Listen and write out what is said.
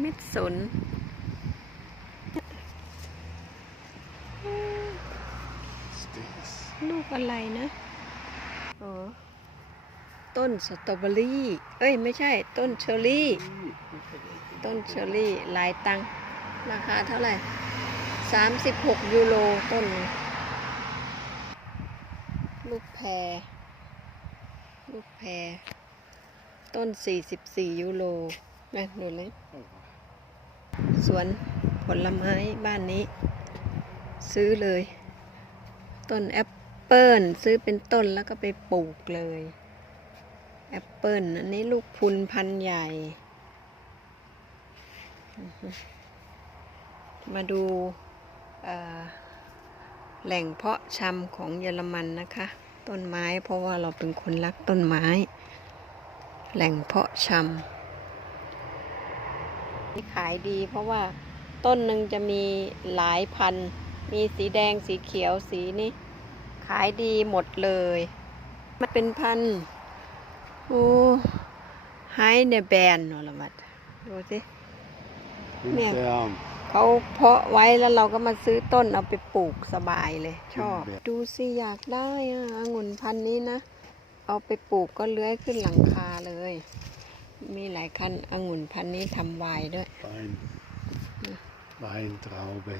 เม็ดสน ลูกอะไรนะ อ๋อ ต้นสตรอเบอรี่ เอ้ย ไม่ใช่ ต้นเชอร์รี่ ต้นเชอร์รี่ หลายตังราคาเท่าไหร่สามสิบหกยูโรต้น ลูกแพร ลูกแพร ต้นสี่สิบสี่ยูโรนะดูเลย สวนผลไม้บ้านนี้ ซื้อเลย ต้นแอปเปิลซื้อเป็นต้นแล้วก็ไปปลูกเลยแอปเปิลอันนี้ลูกพุนพันใหญ่ มาดูแหล่งเพาะชำของเยอรมันนะคะ ต้นไม้เพราะว่าเราเป็นคนรักต้นไม้ แหล่งเพาะชำ ที่ขายดี เพราะว่าต้นหนึ่งจะมีหลายพันธุ์มีสีแดงสีเขียวสีนี้ขายดีหมดเลย มันเป็นพันธุ์โอ้ไฮเนแบนนอละมัดดูสิ Gute Ja. Arm. เขาเพาะไว้แล้วเราก็มาซื้อต้นเอาไปปลูกสบายเลย ชอบแบบดูสิอยากได้อะองุ่นพันธุ์นี้นะ เอาไปปลูกก็เลื้อยขึ้นหลังคาเลย มีหลายคันองุ่นพันนี้ทำไวน์ด้วย Wein. Weintraube.